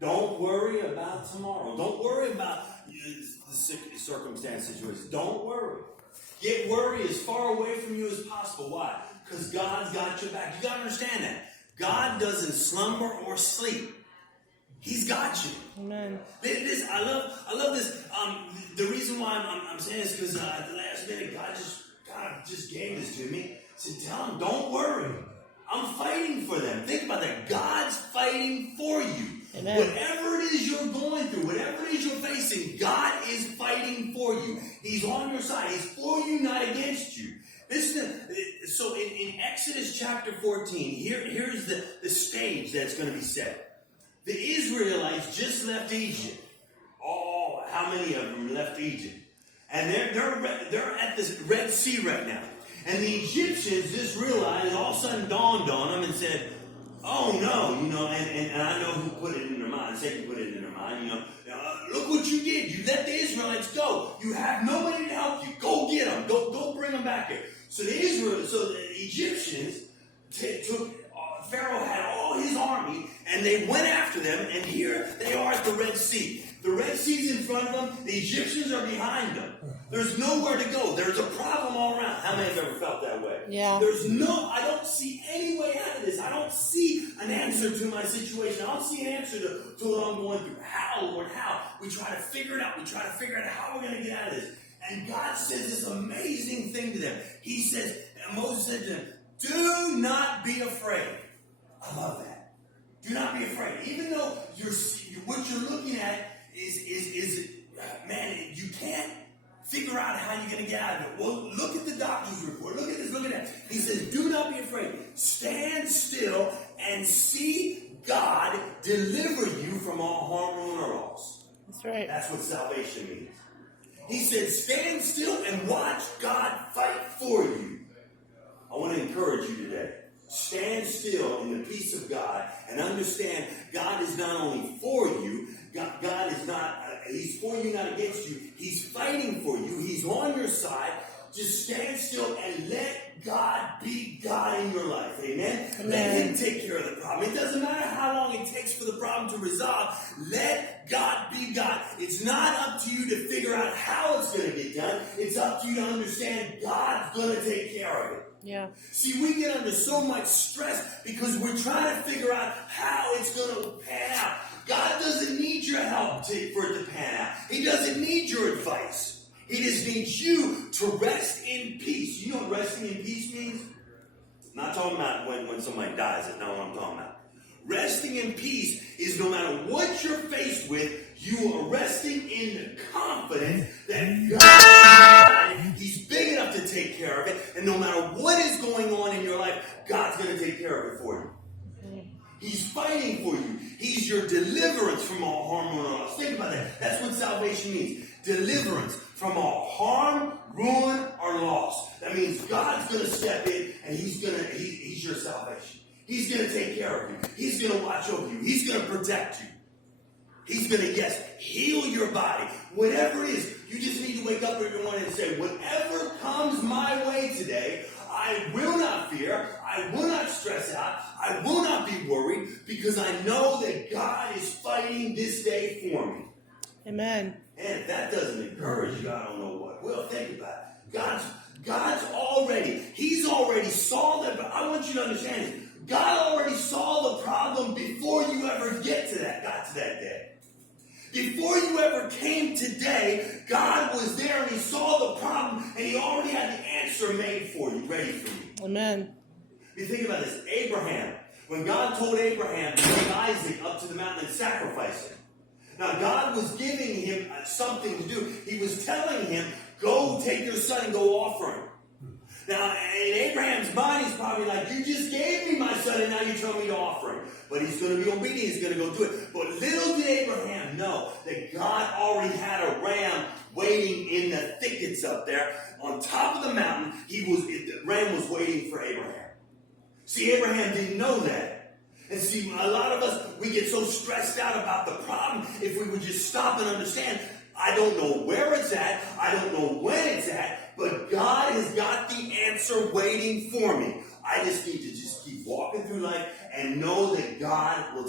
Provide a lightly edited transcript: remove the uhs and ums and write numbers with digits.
Don't worry about tomorrow. Don't worry about the circumstance situation. Don't worry. Get worry as far away from you as possible. Why? Because God's got your back. You got to understand that. God doesn't slumber or sleep. He's got you. Amen. I love this. The reason why I'm saying this because at the last minute, God just gave this to me. He said, tell them, don't worry. I'm fighting for them. Think about that. God's fighting for you. Amen. Whatever it is you're going through, whatever it is you're facing, God is fighting for you. He's on your side. He's for you, not against you. So in Exodus chapter 14, here's the stage that's going to be set. The Israelites just left Egypt. Oh, how many of them left Egypt? And they're at this Red Sea right now. And the Egyptians just realized, all of a sudden dawned on them and said, oh no, and I know who put it in their mind. Satan put it in their mind, look what you did. You let the Israelites go. You have nobody to help you. Go get them. Go bring them back here. So the Egyptians took, Pharaoh had all his army, and they went after them, and here they are at the Red Sea. The Red Sea's in front of them. The Egyptians are behind them. There's nowhere to go. There's a problem all around. How many have ever felt that way? Yeah. I don't see any way out of this. I don't see an answer to my situation. I don't see an answer to what I'm going through. How, Lord, how? We try to figure it out. We try to figure out how we're going to get out of this. And God says this amazing thing to them. He says, and Moses said to them, do not be afraid. I love that. Do not be afraid. Even though what you're looking at is man, you can't figure out how you're going to get out of it. Well, look at the doctor's report. Look at this. Look at that. He says, do not be afraid. Stand still and see God deliver you from all harm, ruin, or loss. That's right. That's what salvation means. He says, stand still and watch God fight for you. I want to encourage you today. Stand still in the peace of God and understand God is not only for you, God is not, He's for you, not against you. He's fighting for you. He's on your side. Just stand still and let God be God in your life. Amen? Amen. Let Him take care of the problem. It doesn't matter how long it takes for the problem to resolve. Let God be God. It's not up to you to figure out how it's going to get done. It's up to you to understand God's going to take care of it. Yeah. See, we get under so much stress because we're trying to figure out how it's going to pan out. God doesn't need your help for it to pan out. He doesn't need your advice. He just needs you to rest in peace. You know what resting in peace means? I'm not talking about when somebody dies. That's not what I'm talking about. Resting in peace is no matter what you're faced with, you are resting in the confidence that God, He's big enough to take care of it. And no matter what is going on in your life, God's going to take care of it for you. He's fighting for you. He's your deliverance from all harm, ruin, or loss. Think about that. That's what salvation means. Deliverance from all harm, ruin, or loss. That means God's going to step in and He's your salvation. He's going to take care of you. He's going to watch over you. He's going to protect you. He's going to, heal your body. Whatever it is, you just need to wake up every morning and say, whatever comes my way today, I will not fear. I will not stress out. I will not be worried because I know that God is fighting this day for me. Amen. And if that doesn't encourage you, I don't know what will. Think about it. He's already solved it. But I want you to understand this. God already saw the problem before you ever got to that day. Before you ever came today, God was there and He saw the problem and He already had the answer made for you, ready for you. Amen. You think about this. Abraham, when God told Abraham to take Isaac up to the mountain and sacrifice him. Now, God was giving him something to do. He was telling him, go take your son and go offer him. Now, in Abraham's mind, he's probably like, you just gave me my son and now you tell me to offer him. But he's going to be obedient. He's going to go do it. But little did Abraham know that God already had a ram waiting in the thickets up there. On top of the mountain, the ram was waiting for Abraham. See, Abraham didn't know that. And see, a lot of us, we get so stressed out about the problem. If we would just stop and understand, I don't know where it's at. I don't know when it's at. But God has got the answer waiting for me. I just need to just keep walking through life and know that God will